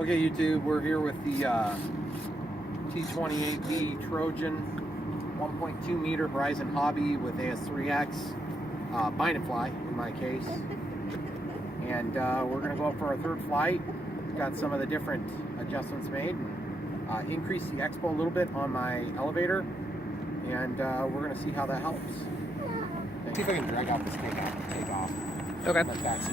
Okay, YouTube, we're here with the T-28B Trojan 1.2 meter Horizon Hobby with AS3X, bind and fly in my case. And we're going to go up for our third flight. Got some of the different adjustments made. Increase the expo a little bit on my elevator, and we're going to see how that helps. See if I can drag out this takeoff. Okay. My back seat.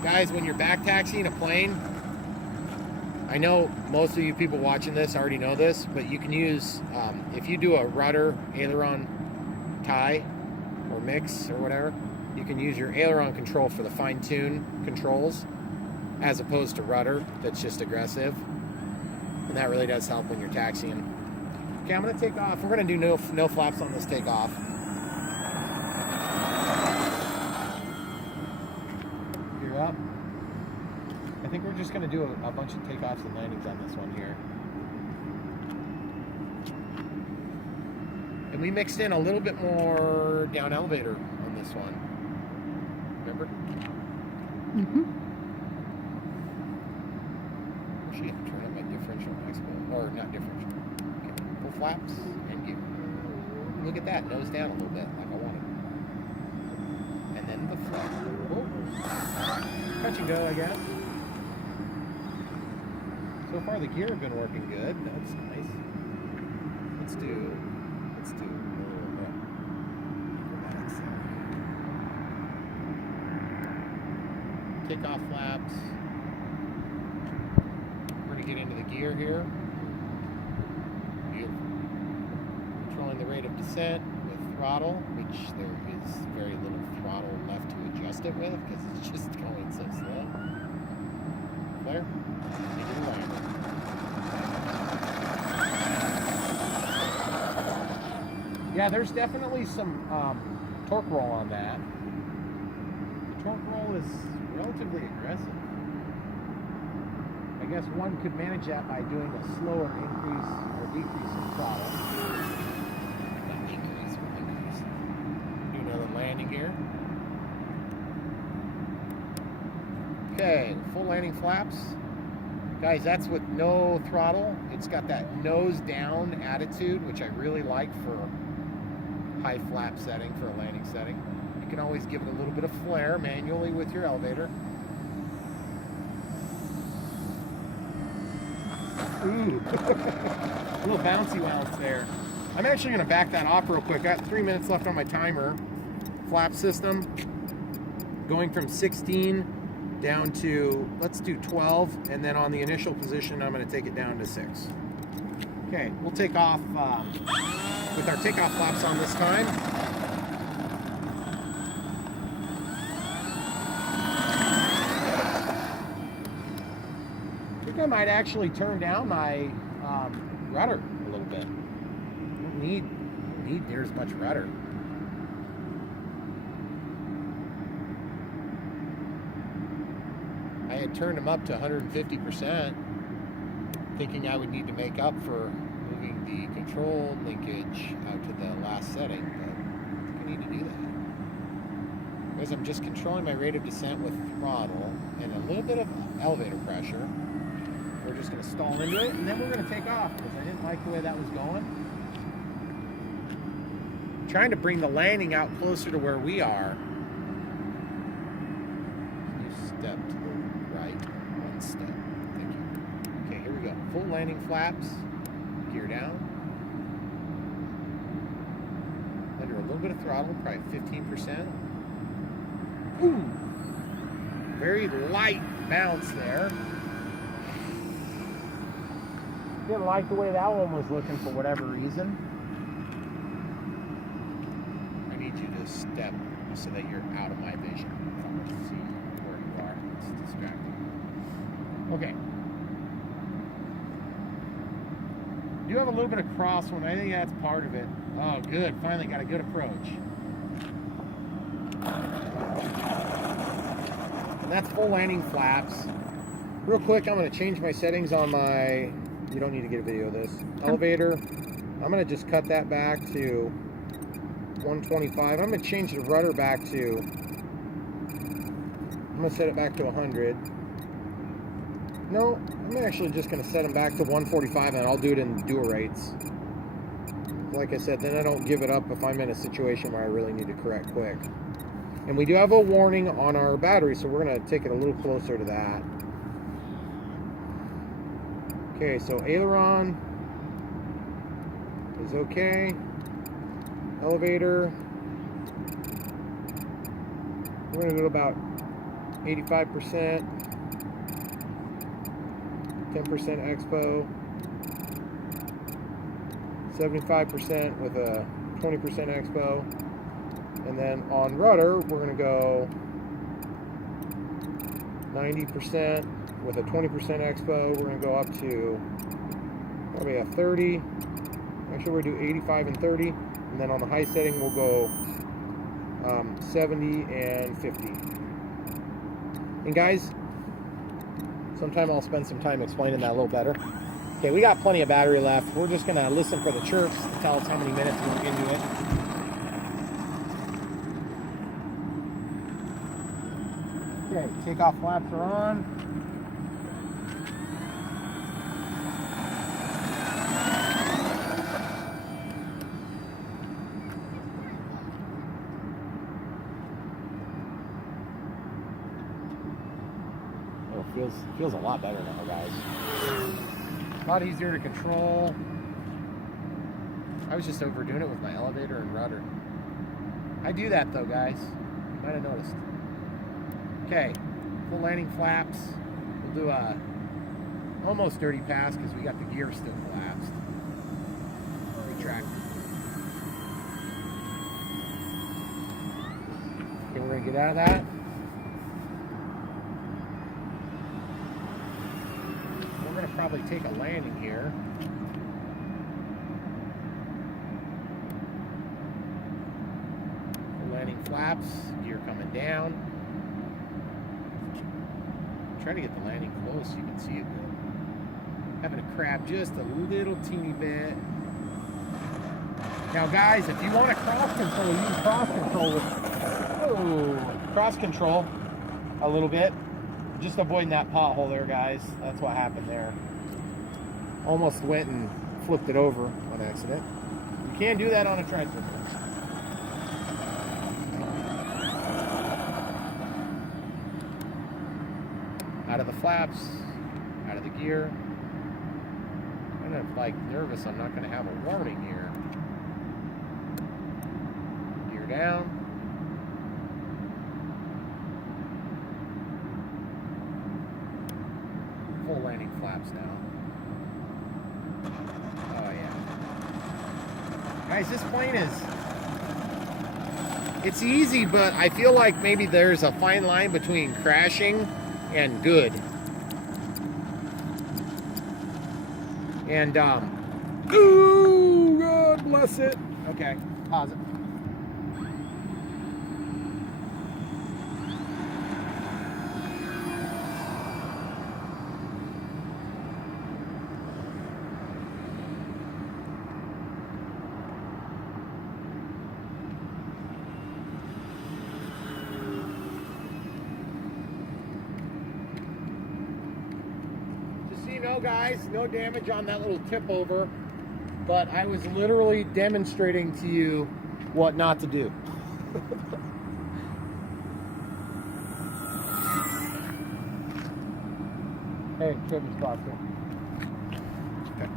Guys, when you're back taxiing a plane, I know most of you people watching this already know this, but you can use, if you do a rudder aileron tie or mix or whatever, you can use your aileron control for the fine-tune controls as opposed to rudder that's just aggressive. And that really does help when you're taxiing. Okay, I'm going to take off. We're going to do no flaps on this takeoff. Gear up. I think we're just going to do a bunch of takeoffs and landings on this one here. And we mixed in a little bit more down elevator on this one. Remember? Mm-hmm. Actually, I have to turn up my differential maximum, or not differential. Okay, full flaps and gear. Look at that, nose down a little bit, like I wanted. And then the flap. Oh. Touch and go, I guess. So far, the gear have been working good. That's nice. Let's do a little bit. Takeoff flaps. We're going to get into the gear here. Beautiful. Controlling the rate of descent with throttle, which there is very little throttle left to adjust it with because it's just going so slow. Flare. Into the landing. Yeah, there's definitely some torque roll on that. The torque roll is relatively aggressive. I guess one could manage that by doing a slower increase or decrease in throttle. Not increase, but increase. Do another landing here. Okay, full landing flaps. Guys, that's with no throttle. It's got that nose down attitude, which I really like for high flap setting, for a landing setting. You can always give it a little bit of flare manually with your elevator. Ooh, a little bouncy bounce there. I'm actually going to back that off real quick. I got 3 minutes left on my timer. Flap system going from 16 down to, let's do 12, and then on the initial position I'm going to take it down to 6. Okay, we'll take off with our takeoff flaps on this time. I think I might actually turn down my rudder a little bit. Don't need near as much rudder. I had turned them up to 150%, thinking I would need to make up for moving the control linkage out to the last setting, but I need to do that. Because I'm just controlling my rate of descent with throttle and a little bit of elevator pressure. We're just going to stall into it, and then we're going to take off, because I didn't like the way that was going. I'm trying to bring the landing out closer to where we are. You step to the right, one step. Thank you. Okay, here we go. Full landing flaps. Gear down. Under a little bit of throttle, probably 15%. Ooh! Very light bounce there. Didn't like the way that one was looking for whatever reason. I need you to step so that you're out of my vision. Let's see where you are. It's distracting. Okay. You have a little bit of crosswind. I think that's part of it. Oh, good. Finally got a good approach. And that's full landing flaps. Real quick, I'm going to change my settings on my... You don't need to get a video of this. Elevator. I'm going to just cut that back to 125. I'm gonna change the rudder back to, I'm gonna set it back to 100. No, I'm actually just gonna set them back to 145 and I'll do it in dual rates. Like I said, then I don't give it up if I'm in a situation where I really need to correct quick. And we do have a warning on our battery, so we're gonna take it a little closer to that. Okay, so aileron is okay. Elevator, we're gonna go about 85%, 10% expo, 75% with a 20% expo, and then on rudder we're gonna go 90% with a 20% expo. We're gonna go up to probably a 30. Actually, we'll do 85 and 30. And then on the high setting, we'll go 70 and 50. And guys, sometime I'll spend some time explaining that a little better. Okay, we got plenty of battery left. We're just gonna listen for the chirps to tell us how many minutes we're into it. Okay, takeoff flaps are on. Feels a lot better now, guys. A lot easier to control. I was just overdoing it with my elevator and rudder. I do that though, guys. You might have noticed. Okay, full landing flaps. We'll do a almost dirty pass because we got the gear still collapsed. Retract. Okay, we're gonna get out of that. Probably take a landing here. Landing flaps, gear coming down. Try to get the landing close so you can see it good. Having to crab just a little teeny bit. Now guys, if you want to cross control, use cross control with cross control a little bit. Just avoiding that pothole there, guys. That's what happened there. Almost went and flipped it over on accident. You can't do that on a tricycle. Out of the flaps, out of the gear. I'm kind of like nervous I'm not going to have a warning here. Gear down. Full landing flaps now. Oh yeah. Guys, this plane it's easy, but I feel like maybe there's a fine line between crashing and good. And, ooh, God bless it. Okay, pause it. Guys, no damage on that little tip over, but I was literally demonstrating to you what not to do. Hey, Kirby's crossing. Okay.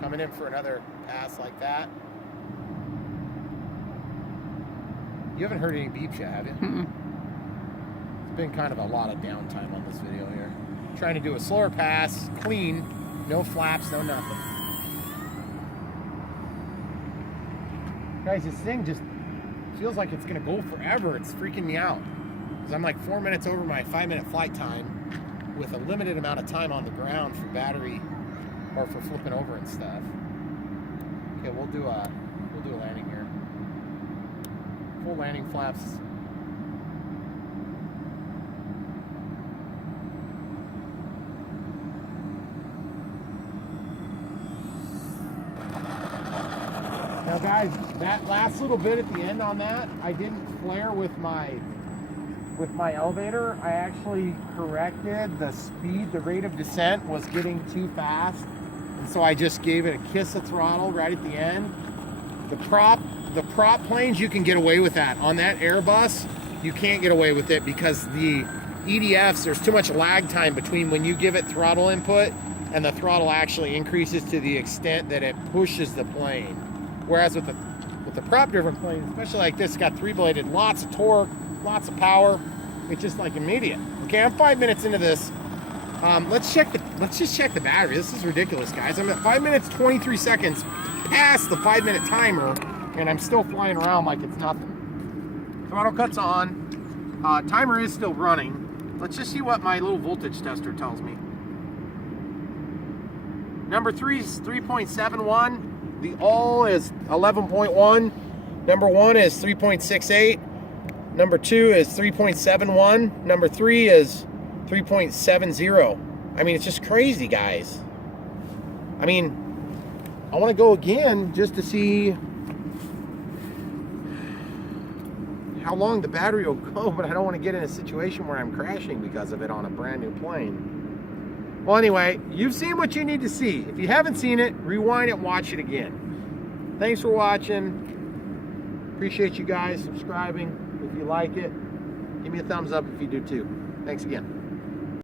Coming in for another pass like that. You haven't heard any beeps yet, have you? Mm-mm. It's been kind of a lot of downtime on this video here. Trying to do a slower pass, clean, no flaps, no nothing. Guys, this thing just feels like it's gonna go forever. It's freaking me out. Because I'm like 4 minutes over my 5-minute flight time with a limited amount of time on the ground for battery or for flipping over and stuff. Okay, we'll do a landing here. Full landing flaps. Now guys, that last little bit at the end on that, I didn't flare with my elevator. I actually corrected the speed. The rate of descent was getting too fast, and so I just gave it a kiss of throttle right at the end. The prop planes, you can get away with that. On that Airbus, you can't get away with it because the EDFs, there's too much lag time between when you give it throttle input and the throttle actually increases to the extent that it pushes the plane. Whereas with the prop driven plane, especially like this, it's got 3-bladed, lots of torque, lots of power. It's just like immediate. Okay, I'm 5 minutes into this. Let's just check the battery. This is ridiculous, guys. I'm at 5 minutes 23 seconds past the 5-minute timer, and I'm still flying around like it's nothing. Throttle cuts on. Timer is still running. Let's just see what my little voltage tester tells me. Number 3 is 3.71. The all is 11.1. Number 1 is 3.68. Number 2 is 3.71. Number 3 is 3.70. I mean, it's just crazy, guys. I mean, I want to go again just to see how long the battery will go, but I don't want to get in a situation where I'm crashing because of it on a brand new plane. Well, anyway, you've seen what you need to see. If you haven't seen it, rewind it, watch it again. Thanks for watching. Appreciate you guys subscribing. If you like it, give me a thumbs up if you do too. Thanks again.